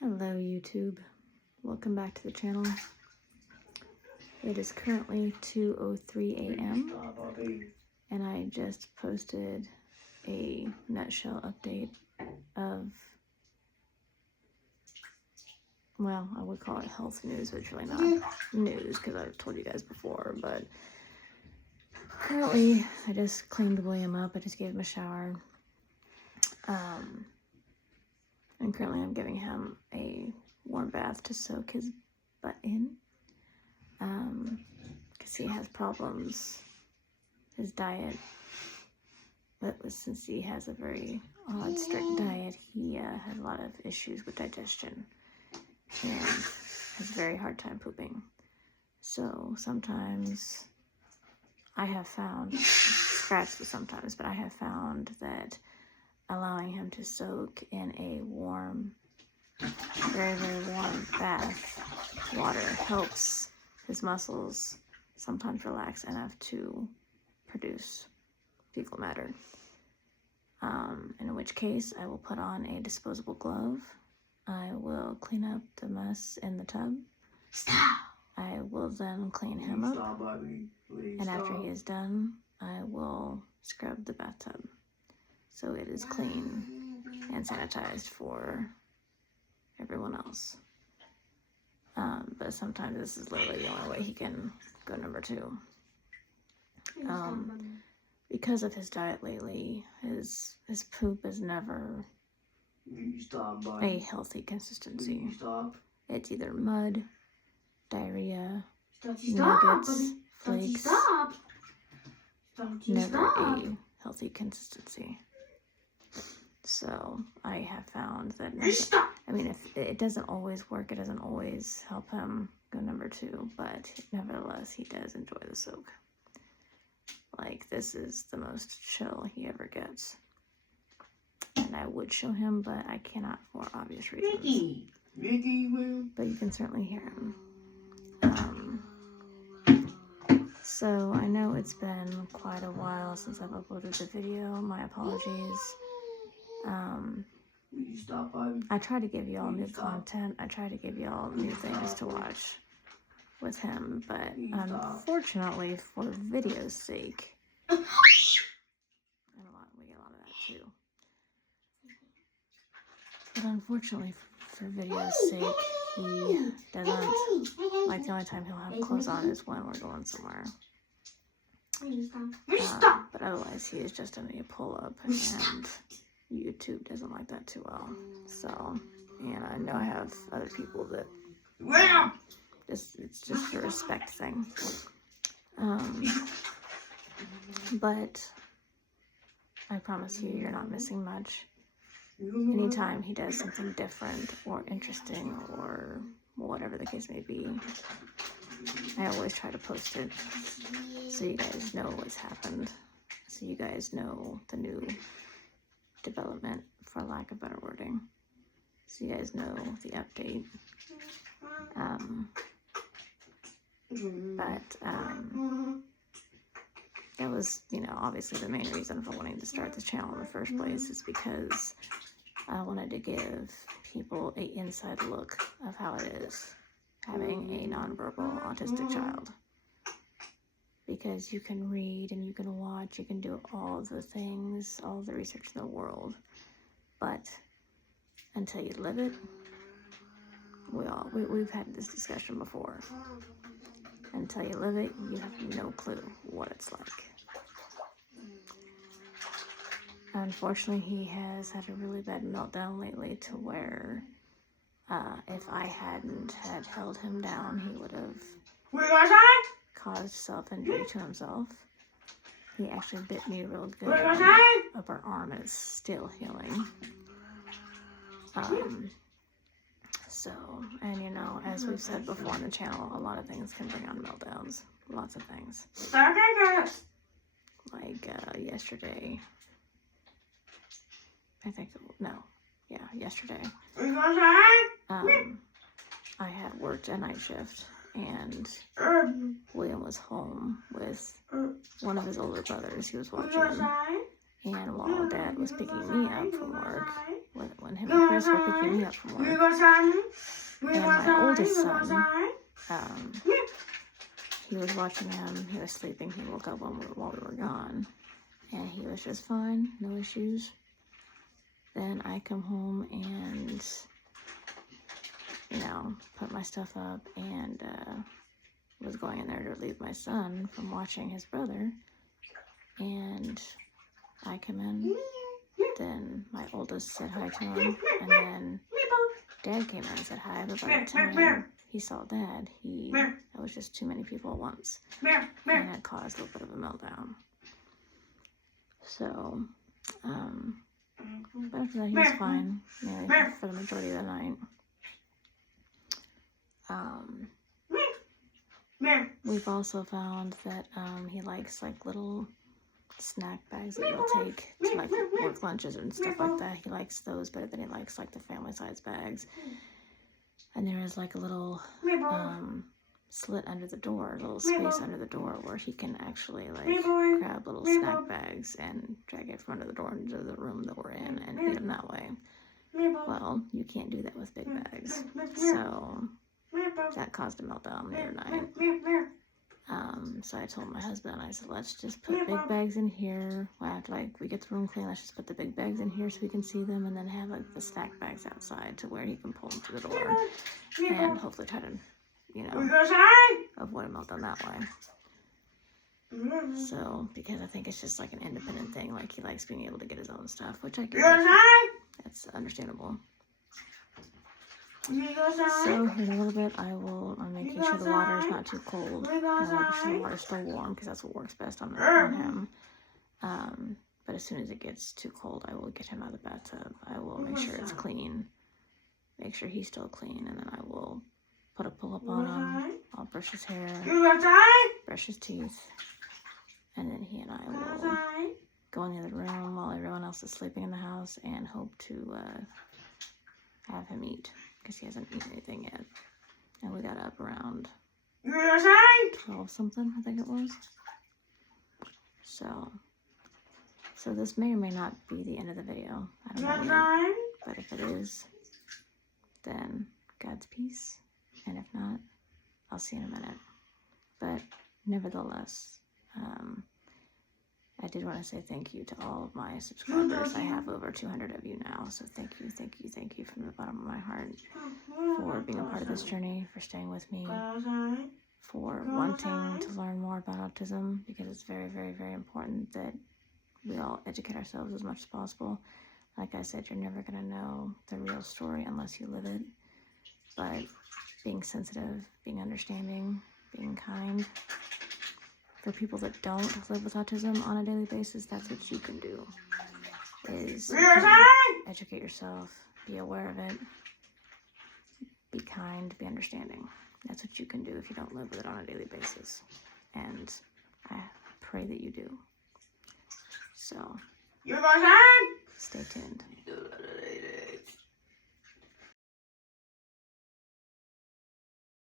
Hello YouTube, welcome back to the channel. It is currently 2:03 a.m. and I just posted a nutshell update of, well, I would call it health news, but it's really not news because I've told you guys before, but currently I just cleaned William up. I just gave him a shower. And currently I'm giving him a warm bath to soak his butt in, because he has problems, his diet, but since he has a very odd, strict diet, he has a lot of issues with digestion and has a very hard time pooping. So sometimes I have found, scratch the sometimes, but I have found that allowing him to soak in a warm, very, very warm bath water helps his muscles sometimes relax enough to produce fecal matter. In which case, I will put on a disposable glove. I will clean up the mess in the tub. Stop! I will then clean him up. And after he is done, I will scrub the bathtub so it is clean and sanitized for everyone else. But sometimes this is literally the only way he can go number two. Because of his diet lately, his poop is never a healthy consistency. It's either mud, diarrhea, nuggets, flakes, never a healthy consistency. So I have found that, I mean, if it doesn't always work, it doesn't always help him go number two, but nevertheless, he does enjoy the soak. Like, this is the most chill he ever gets. And I would show him, but I cannot for obvious reasons. But you can certainly hear him. So I know it's been quite a while since I've uploaded the video. My apologies. I try to give y'all new content. I try to give y'all new things to watch with him, but unfortunately, for video's sake, and we get a lot of that too. But unfortunately, for video's sake, he doesn't, like, the only time he'll have clothes on is when we're going somewhere. But otherwise, he is just in a pull-up, and YouTube doesn't like that too well. So, and I know I have other people that it's just a respect thing. But I promise you, you're not missing much. Anytime he does something different or interesting or whatever the case may be, I always try to post it so you guys know what's happened, so you guys know the new development, for lack of better wording, so you guys know the update. That was, obviously the main reason for wanting to start this channel in the first place, is because I wanted to give people an inside look of how it is having a nonverbal autistic child. Because you can read and you can watch, you can do all the things, all the research in the world, but until you live it, we've had this discussion before. Until you live it, you have no clue what it's like. Unfortunately, he has had a really bad meltdown lately, to where if I hadn't had held him down, he would have caused self-injury to himself. He actually bit me real good on the upper arm, and it's still healing. So, and as we've said before on the channel, a lot of things can bring on meltdowns. Lots of things. Like yesterday. Yesterday. I had worked a night shift, and William was home with one of his older brothers. He was watching him, and while Dad was picking me up from work, when him and Chris were picking me up from work. And my oldest son, he was watching him. He was sleeping. He woke up while we were gone. And he was just fine. No issues. Then I come home and, you know, put my stuff up and was going in there to relieve my son from watching his brother. And I come in. Then my oldest said hi to him. And then Dad came in and said hi. But by the time he saw Dad, it was just too many people at once. And it caused a little bit of a meltdown. So, but after that, he was fine, for the majority of the night. We've also found that he likes like little snack bags that you'll take to like work lunches and stuff like that. He likes those better than he likes like the family size bags. And there is like a little slit under the door, a little space under the door where he can actually like grab little snack bags and drag it from under the door into the room that we're in and eat them that way. Well, you can't do that with big bags. So that caused a meltdown the other night. So I told my husband, I said, let's just put big bags in here. After like we get the room clean, let's just put the big bags in here so we can see them, and then have like the snack bags outside to where he can pull them to the door and hopefully try to, you know, avoid a meltdown that way. So, because I think it's just like an independent thing, like he likes being able to get his own stuff, which I get. That's understandable. So, in a little bit, I'm making sure the water is not too cold. I'm making sure the water is still warm, because that's what works best on him. But as soon as it gets too cold, I will get him out of the bathtub. I will make sure it's clean, make sure he's still clean, and then I will put a pull-up on him. I'll brush his hair, brush his teeth, and then he and I will go in the other room while everyone else is sleeping in the house and hope to have him eat, because he hasn't eaten anything yet. And we got up around 12 something, I think it was. So this may or may not be the end of the video. I don't know yet. But if it is, then God's peace. And if not, I'll see you in a minute. But nevertheless, I did want to say thank you to all of my subscribers. I have over 200 of you now, so thank you from the bottom of my heart for being a part of this journey, for staying with me, for wanting to learn more about autism, because it's very, very, very important that we all educate ourselves as much as possible. Like I said, you're never going to know the real story unless you live it, but being sensitive, being understanding, being kind. For people that don't live with autism on a daily basis, that's what you can do, is educate yourself, be aware of it, be kind, be understanding. That's what you can do if you don't live with it on a daily basis. And I pray that you do. So, stay tuned.